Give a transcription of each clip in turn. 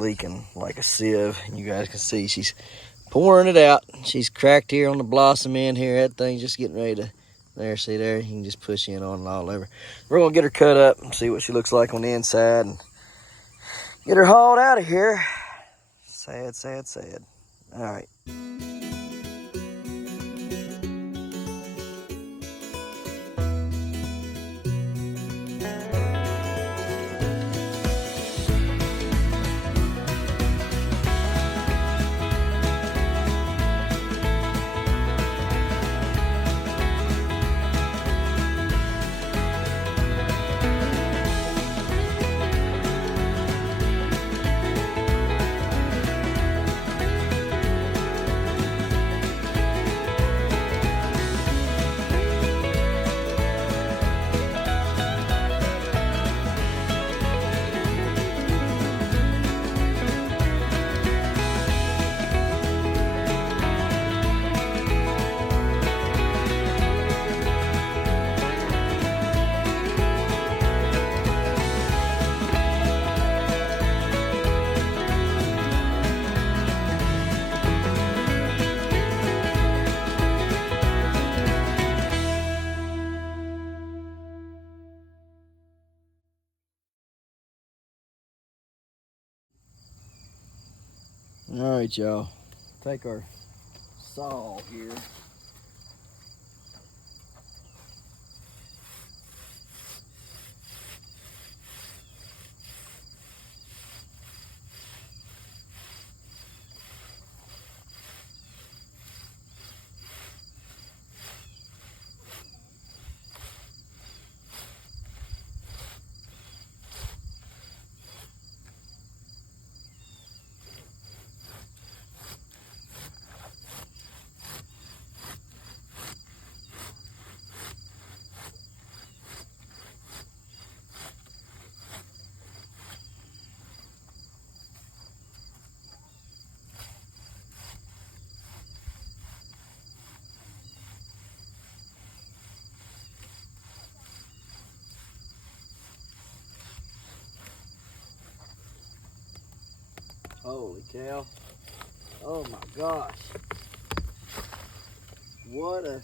leaking like a sieve. You guys can see she's pouring it out. She's cracked here on the blossom end here. That thing's just getting ready to, there, see there? You can just push in on and all over. We're gonna get her cut up and see what she looks like on the inside and get her hauled out of here. Sad, sad, sad. All right. All right, y'all. Take our saw here. Holy cow. Oh my gosh. What a,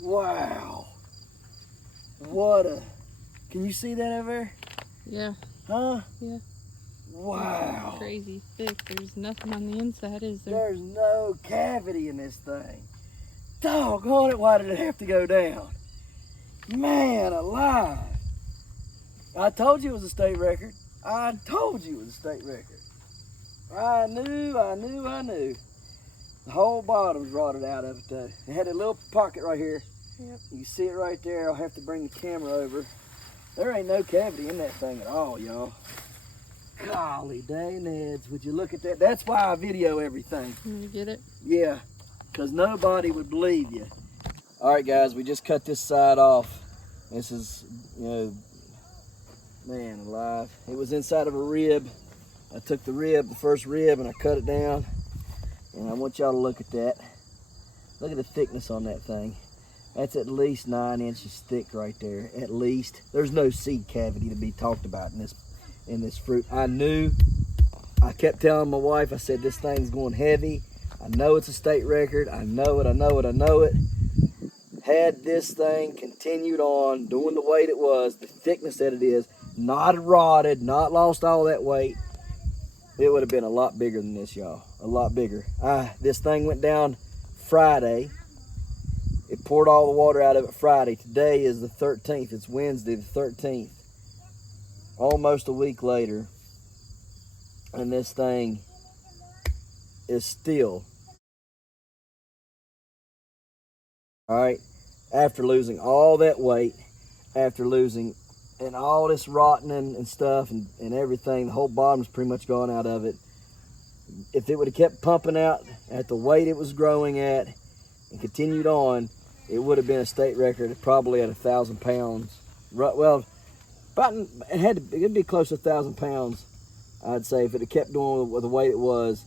wow. Can you see that over there? Yeah. Huh? Yeah. Wow. It's crazy thick. There's nothing on the inside, is there? There's no cavity in this thing. Doggone it, why did it have to go down? Man alive. I told you it was a state record. I told you it was a state record. I knew. The whole bottom's rotted out of it though. It had a little pocket right here. Yep. You can see it right there. I'll have to bring the camera over. There ain't no cavity in that thing at all, y'all. Golly day Neds, would you look at that? That's why I video everything. You get it? Yeah, because nobody would believe you. All right, guys, we just cut this side off. This is, you know, man alive. It was inside of a rib. I took the first rib, and I cut it down. And I want y'all to look at that. Look at the thickness on that thing. That's at least 9 inches thick right there, at least. There's no seed cavity to be talked about in this fruit. I knew. I kept telling my wife, I said, this thing's going heavy. I know it's a state record. I know it. Had this thing continued on doing the weight it was, the thickness that it is, not rotted, not lost all that weight, it would have been a lot bigger than this, y'all. A lot bigger. This thing went down Friday. It poured all the water out of it Friday. Today is the 13th. It's Wednesday the 13th. Almost a week later. And this thing is still, all right, after losing all that weight, after losing and all this rotting and stuff and everything, the whole bottom's pretty much gone out of it. If it would have kept pumping out at the weight it was growing at and continued on, it would have been a state record, probably at 1,000 pounds. Well, it'd be close to 1,000 pounds, I'd say, if it had kept doing with the way it was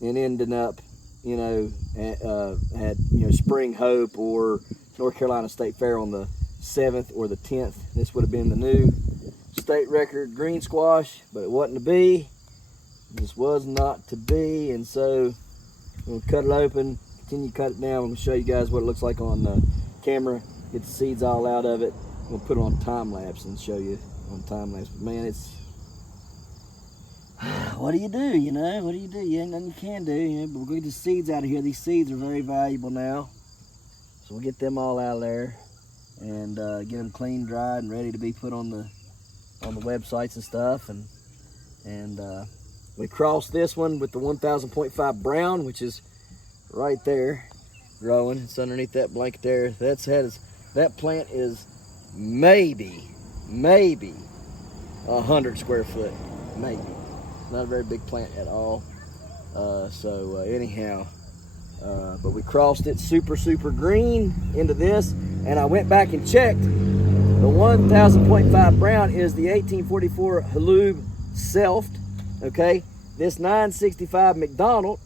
and ending up, you know, at Spring Hope or North Carolina State Fair on the 7th or the 10th. This would have been the new state record green squash, but it wasn't to be. This was not to be, and so we'll cut it open, continue to cut it down. I'm going to show you guys what it looks like on the camera, get the seeds all out of it. We'll put it on time lapse and show you on time lapse. But man, it's, what do you do, you know? What do you do? You ain't nothing you can do, you know? But we're going to get the seeds out of here. These seeds are very valuable now. So we'll get them all out of there and get them clean, dried, and ready to be put on the websites and stuff. And we crossed this one with the 1000.5 brown, which is right there growing. It's underneath that blanket there. That plant is maybe 100 square foot, maybe. Not a very big plant at all. Anyhow, but we crossed it super green into this, and I went back and checked. The 1000.5 brown is the 1844 Halub Selfed. Okay, this 965 McDonald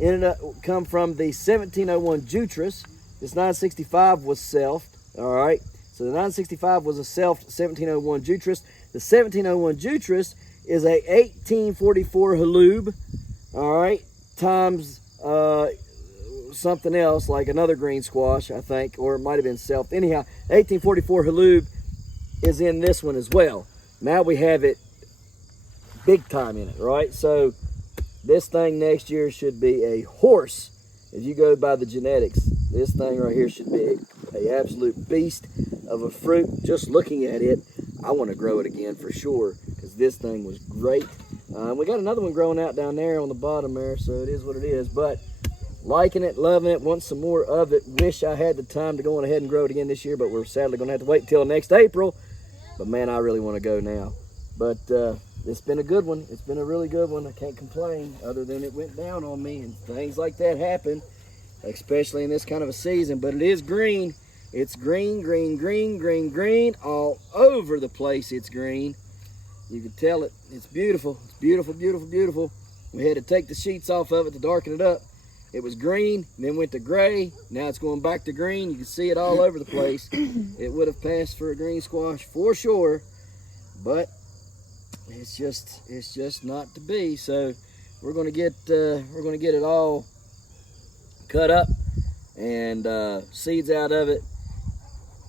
ended up come from the 1701 Jutras. This 965 was selfed. All right, so the 965 was a selfed 1701 Jutras. The 1701 Jutras is a 1844 Halub. All right, times something else like another green squash, I think, or it might have been selfed. Anyhow, 1844 Halub is in this one as well. Now we have it big time in it, right? So this thing next year should be a horse. If you go by the genetics, this thing right here should be an absolute beast of a fruit. Just looking at it, I want to grow it again for sure, because this thing was great. We got another one growing out down there on the bottom there, so it is what it is. But liking it, loving it, want some more of it. Wish I had the time to go on ahead and grow it again this year, but we're sadly going to have to wait until next April. But man, I really want to go now. But it's been a good one. It's been a really good one. I can't complain, other than it went down on me, and things like that happen, especially in this kind of a season. But it is green. It's green all over the place. It's green. You can tell it. It's beautiful. It's beautiful. We had to take the sheets off of it to darken it up. It was green, then went to gray. Now it's going back to green. You can see it all over the place. It would have passed for a green squash for sure, but it's just not to be. So we're gonna get it all cut up and seeds out of it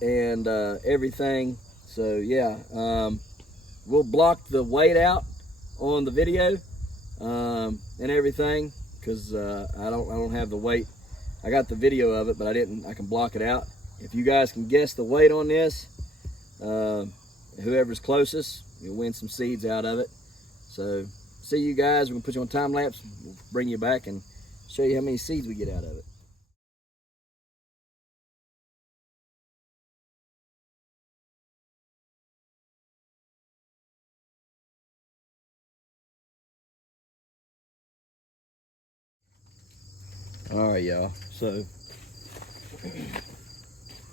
and everything. So yeah, we'll block the weight out on the video and everything, because I don't have the weight. I got the video of it, but I can block it out. If you guys can guess the weight on this, whoever's closest, you'll win some seeds out of it. So see you guys. We're gonna put you on time lapse. We'll bring you back and show you how many seeds we get out of it. All right, y'all. So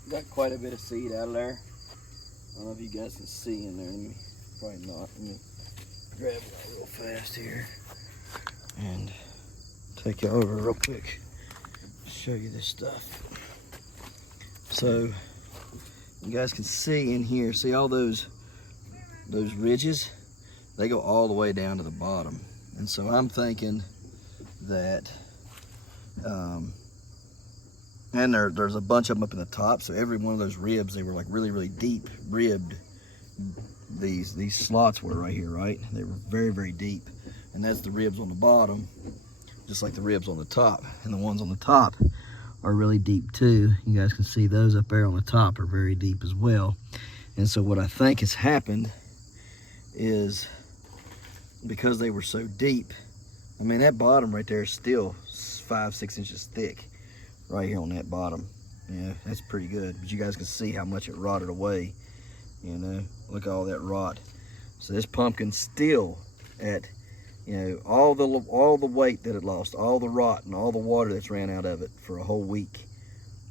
got quite a bit of seed out of there. I don't know if you guys can see in there. Probably not. Let me grab it real fast here and take you over real quick. Show you this stuff. So you guys can see in here. See all those ridges? They go all the way down to the bottom. And so I'm thinking that and there's a bunch of them up in the top, so every one of those ribs, they were like really deep ribbed. These slots were right here, right? They were very deep, and that's the ribs on the bottom, just like the ribs on the top. And the ones on the top are really deep too. You guys can see those up there on the top are very deep as well. And so what I think has happened is, because they were so deep, I mean, that bottom right there is still 5-6 inches thick right here on that bottom. Yeah, that's pretty good. But you guys can see how much it rotted away. You know, look at all that rot. So this pumpkin's still at, you know, all the weight that it lost, all the rot and all the water that's ran out of it for a whole week,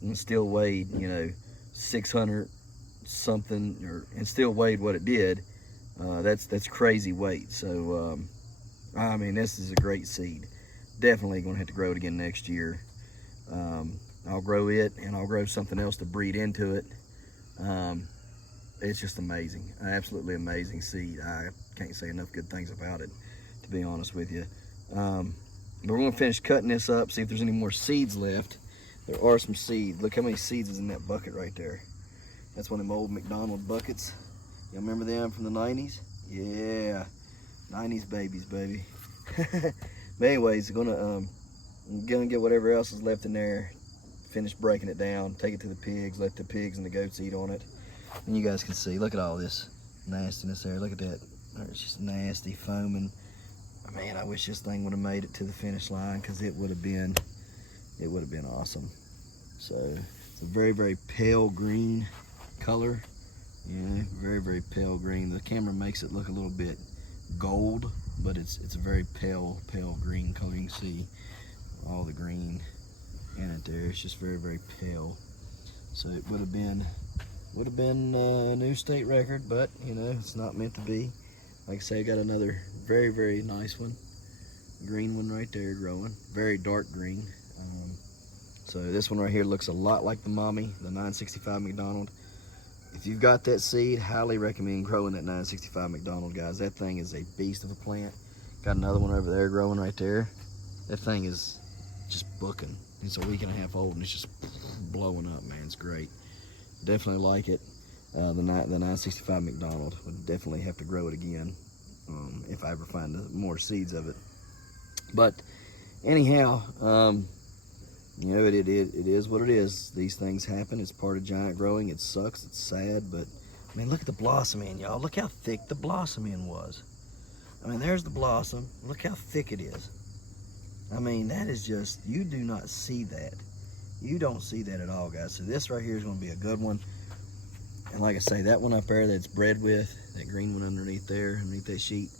and still weighed, you know, 600 something, and still weighed what it did. That's crazy weight. So I mean, this is a great seed. Definitely gonna have to grow it again next year. I'll grow it, and I'll grow something else to breed into it. it's just amazing, absolutely amazing seed. I can't say enough good things about it, to be honest with you. But we're gonna finish cutting this up, see if there's any more seeds left. There are some seeds. Look how many seeds is in that bucket right there. That's one of them old McDonald buckets. Y'all remember them from the 90s? Yeah, 90s babies, baby. But anyways, gonna get whatever else is left in there, finish breaking it down, take it to the pigs, let the pigs and the goats eat on it. And you guys can see, look at all this nastiness there. Look at that. It's just nasty, foaming. Man, I wish this thing would have made it to the finish line, because it would have been awesome. So it's a very, very pale green color. Yeah, very, very pale green. The camera makes it look a little bit gold, but it's a very pale green color. You can see all the green in it there. It's just very, very pale. So it would have been a new state record, but you know, it's not meant to be. Like I say, I got another very, very nice one, green one right there growing, very dark green. So this one right here looks a lot like the mommy, the 965 McDonald. If you've got that seed, highly recommend growing that 965 McDonald, guys. That thing is a beast of a plant. Got another one over there growing right there. That thing is just booking. It's a week and a half old and it's just blowing up, man. It's great. Definitely like it. The 965 McDonald. Would definitely have to grow it again if I ever find more seeds of it. But anyhow, you know, it is what it is. These things happen. It's part of giant growing. It sucks. It's sad, but I mean, look at the blossom end, y'all. Look how thick the blossom end was. I mean, there's the blossom. Look how thick it is. I mean, that is just, you do not see that. You don't see that at all, guys. So this right here is going to be a good one. And like I say, that one up there that's bred with, that green one underneath there, underneath that sheet,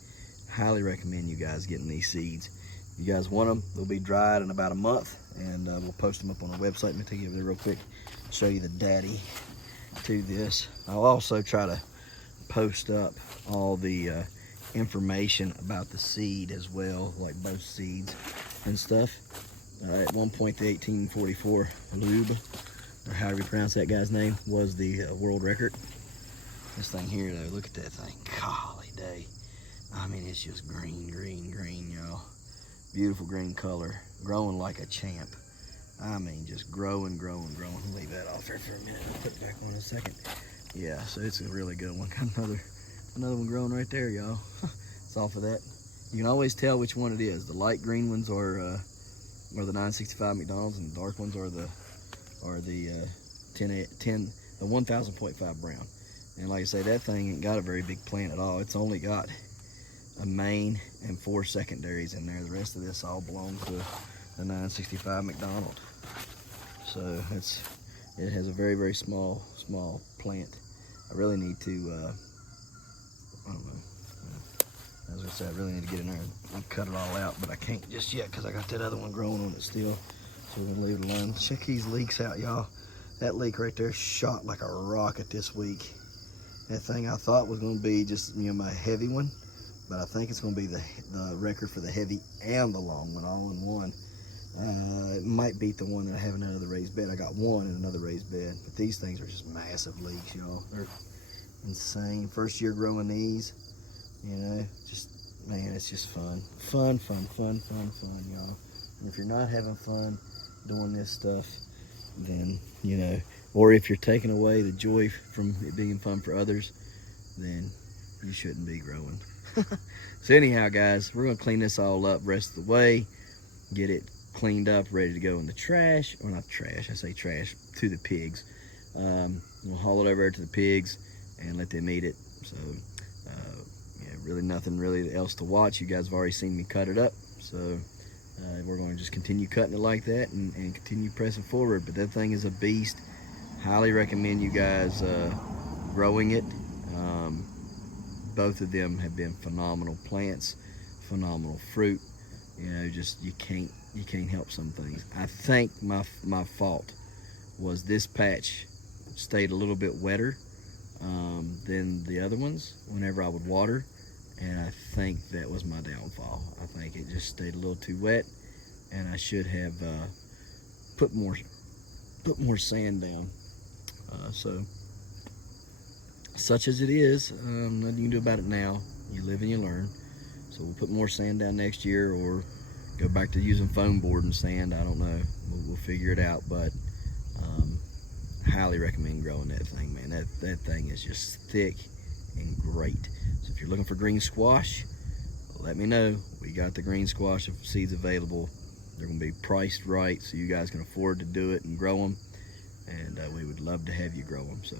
highly recommend you guys getting these seeds. If you guys want them, they'll be dried in about a month, and we'll post them up on our website. Let me take you over there real quick, show you the daddy to this. I'll also try to post up all the information about the seed as well, like both seeds and stuff. At one point, the 1844 lube, or however you pronounce that guy's name, was the world record. This thing here, though, look at that thing. Golly day. I mean, it's just green, green, green, y'all. Beautiful green color, growing like a champ. I mean, just growing, growing, growing. I'll leave that off there for a minute. I'll put it back on in a second. Yeah, so it's a really good one. Got another one growing right there, y'all. It's off of that. You can always tell which one it is. The light green ones are the 965 McDonald's, and the dark ones are the 1000.5 brown. And like I say, that thing ain't got a very big plant at all. It's only got a main and 4 secondaries in there. The rest of this all belongs to the 965 McDonald. So it has a very, very small plant. I really need to I don't know. As I said, I really need to get in there and cut it all out, but I can't just yet because I got that other one growing on it still. So we're gonna leave it alone. Check these leeks out, y'all. That leek right there shot like a rocket this week. That thing I thought was gonna be just, you know, my heavy one, but I think it's gonna be the record for the heavy and the long one all in one. It might beat the one that I have in another raised bed. I got one in another raised bed, but these things are just massive leeks, y'all. They're insane. First year growing these, you know, just, man, it's just fun. Fun, y'all. And if you're not having fun doing this stuff, then, you know, or if you're taking away the joy from it being fun for others, then you shouldn't be growing. So anyhow, guys, we're gonna clean this all up rest of the way, get it cleaned up, ready to go in the trash, or not trash, I say trash, to the pigs. We'll haul it over to the pigs and let them eat it. So yeah, really nothing really else to watch. You guys have already seen me cut it up, so we're going to just continue cutting it like that and continue pressing forward. But that thing is a beast. Highly recommend you guys growing it. Both of them have been phenomenal plants, phenomenal fruit. You know, just you can't help some things. I think my fault was this patch stayed a little bit wetter than the other ones whenever I would water, and I think that was my downfall. I think it just stayed a little too wet, and I should have put more sand down. So such as it is, nothing you can do about it now. You live and you learn. So we'll put more sand down next year, or go back to using foam board and sand. I don't know. We'll figure it out, but highly recommend growing that thing, man. That thing is just thick and great. So if you're looking for green squash, let me know. We got the green squash seeds available. They're going to be priced right so you guys can afford to do it and grow them. And we would love to have you grow them. So,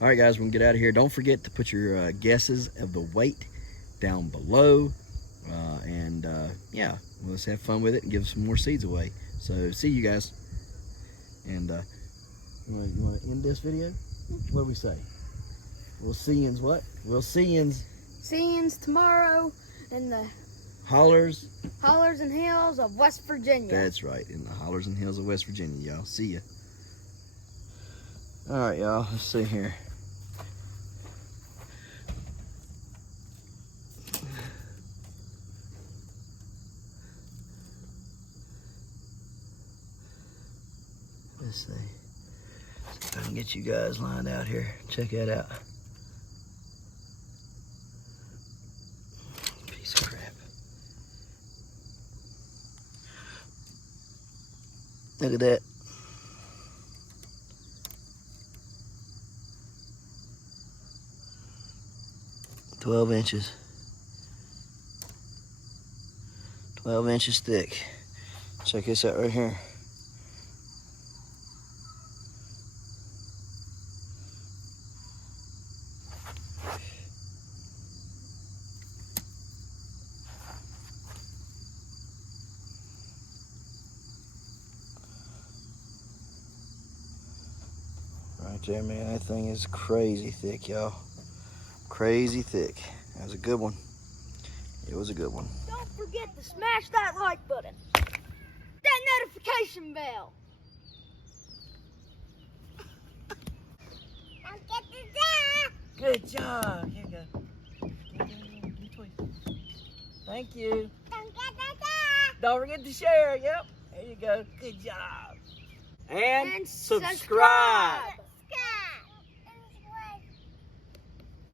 all right, guys, we're going to get out of here. Don't forget to put your guesses of the weight down below. Yeah, let's have fun with it and give some more seeds away. So, see you guys. And you want to end this video? What do we say? We'll see yous what? We'll see yous. See yous tomorrow in the hollers and hills of West Virginia. That's right, in the hollers and hills of West Virginia, y'all. See ya. All right, y'all. Let's see here. Let's see. See if I can get you guys lined out here. Check that out. Piece of crap. Look at that. "12 inches. 12 inches thick." Check this out right here. Right there, man. That thing is crazy thick, y'all. Crazy thick. That was a good one. It was a good one. Don't forget to smash that like button. That notification bell. Good job. Here you go. Thank you. Don't forget to share. Yep. There you go. Good job. And subscribe.